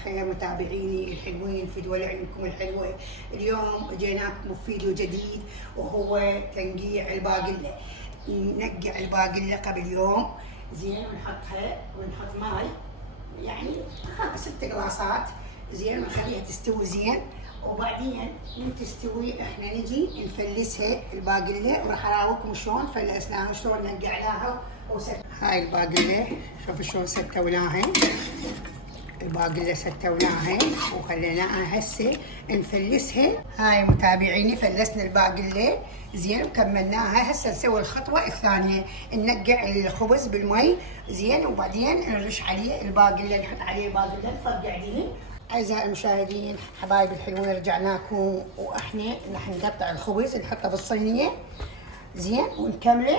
الخير متابعيني الحلوين في دول عيونكم الحلوة. اليوم جيناكم بفيديو جديد وهو تنقيع الباقلة. ننقع الباقلة قبل يوم زين ونحطها ونحط ماي يعني 5 6 قلاصات زين ونخليها تستوي زين، وبعدين من تستوي احنا نجي نفلسها الباقلة، وراح اراويكم شلون فلسناها وشلون نقعناها. هاي الباقلة شوفوا شلون ستوناها، الباقلة ستوناها وخليناها هسه نفلسها. هاي متابعيني فلسنا الباقلة زين وكملناها. هسه نسوي الخطوة الثانية، ننقع الخبز بالمي زين وبعدين نرش عليه الباقلة، نحط عليه الباقلة نفرقع دهن. أعزائي المشاهدين حبايب الحلوين رجعنا لكم، واحنا راح نقطع الخبز نحطه بالصينية زين ونكمله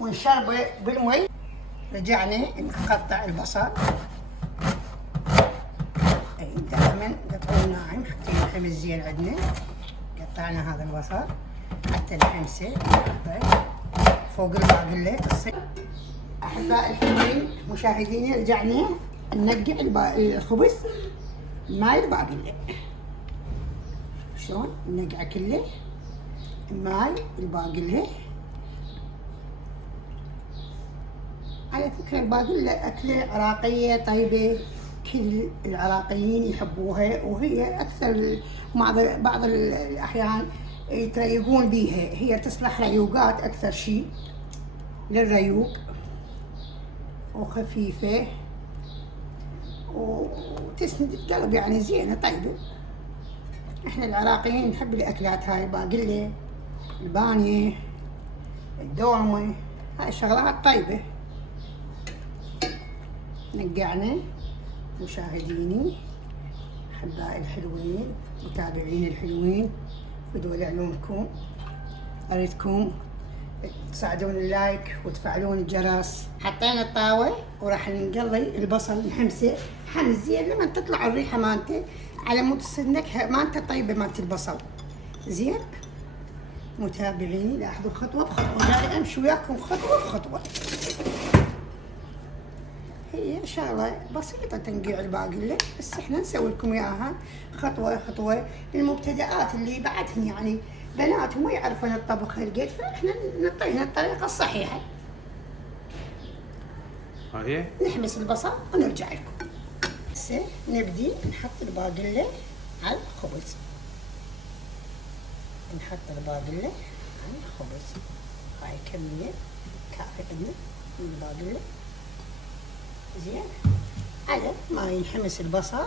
ونشربه بالمي. رجعنا نقطع البصل، دائما قطعوه ناعم حتى ينحمس زين. عندنا قطعنا هذا البصل حتى نحمسه فوق الباقلة تصير. احبائي الحلوين مشاهديني رجعنا ننقع الخبز ماي الباقلة. شلون ننقعه كله ماي الباقلة. على فكرة الباقلة أكلة عراقية طيبة، كل العراقيين يحبوها، وهي أكثر بعض الأحيان يتريقون بيها. هي تصلح ريوقات أكثر شيء، للريوق وخفيفة وتسند القلب يعني زينة طيبة. احنا العراقيين نحب الأكلات هاي، الباقلة البانية الدولمة، هاي شغلات طيبة. نقعنا مشاهديني احبائي الحلوين متابعيني الحلوين في دول عيونكم، اريدكم تساعدون اللايك وتفعلون الجرس. حطينا الطاوة وراح نقلي البصل نحمسه حمس زين لما تطلع الريحة مالته، على مود تصير النكهة مالته طيبة مالت البصل زين. متابعيني لاحظوا خطوة بخطوة، قاعد امشي وياكم خطوة بخطوة. هي شغلة بسيطة تنقيع الباقلة، بس احنا نسوي لكم اياها خطوة خطوة للمبتدئات اللي بعدهن يعني بنات وما يعرفون الطبخ القيت، فاحنا نعطيهن الطريقة الصحيحة. صحيح. نحمس البصل ونرجع لكم. هسه نبدي نحط الباقلة على الخبز، نحط الباقلة على الخبز. هاي كمية كافية عندنا من الباقلة زين. على ما ينحمس البصل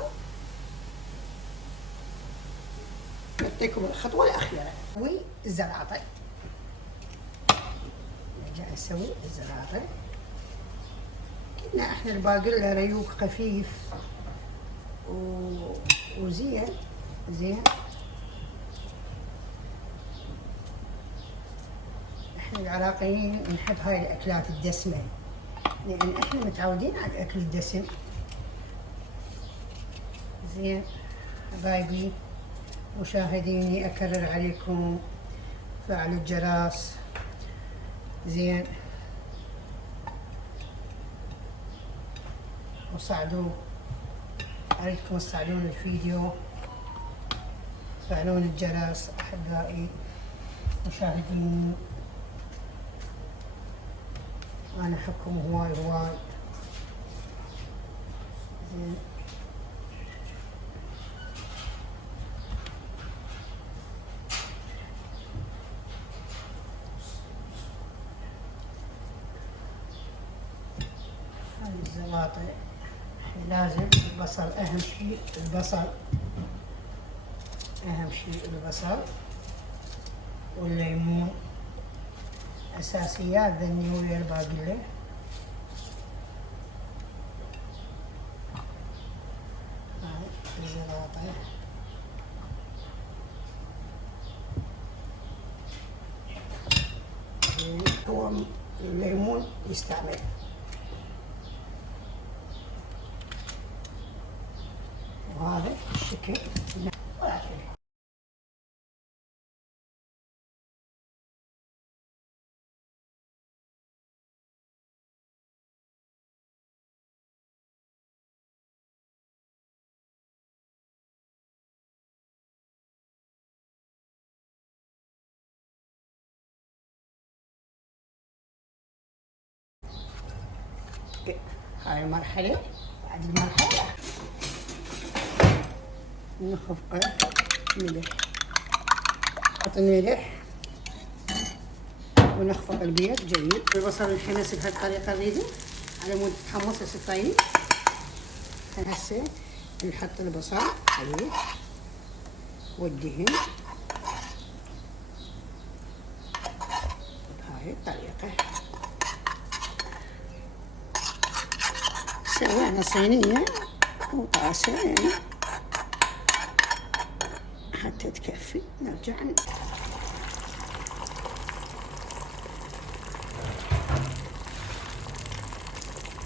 نعطيكم الخطوة الأخيرة، نسوي الزراطة. نرجع نسوي الزراطة. قلنا احنا الباقلة ريوق خفيف وزين زين. احنا العراقيين نحب هاي الأكلات الدسمة، لأن احنا متعودين على الأكل الدسم زين. حبايبي مشاهديني أكرر عليكم فعلوا الجرس زين وصعدوا، أريدكم تصعدون الفيديو، تفعلون الجرس. أحبائي مشاهديني أنا أحبكم هواي هواي زين. هاي الزلاطة لازم البصل أهم شيء، البصل أهم شيء، البصل والليمون أساسيات ذني ويا الباقلة. هاي الزلاطة هو الليمون يستعمل. وهذا الشكل. هاي المرحلة. بعد المرحلة نخفقه ملح، نحط الملح ونخفق البيض جيد. البصل نحمسه بهالطريقة نريده على مود يتحمص يصير طيب. هسه نحط البصل عليه والدهن بهاي الطريقة. سوينا صينية وطاسة يعني حتى تكفي. نرجع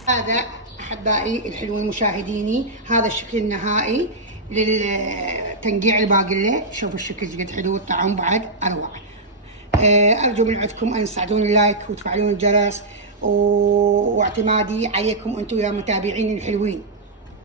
هذا أحبائي الحلوين مشاهديني، هذا الشكل النهائي للتنقيع الباقلة. شوفوا الشكل قد حلو، الطعم بعد أروع. أرجو من عندكم أن تساعدوني لايك وتفعلون الجرس، واعتمادي عليكم أنتم يا متابعين الحلوين.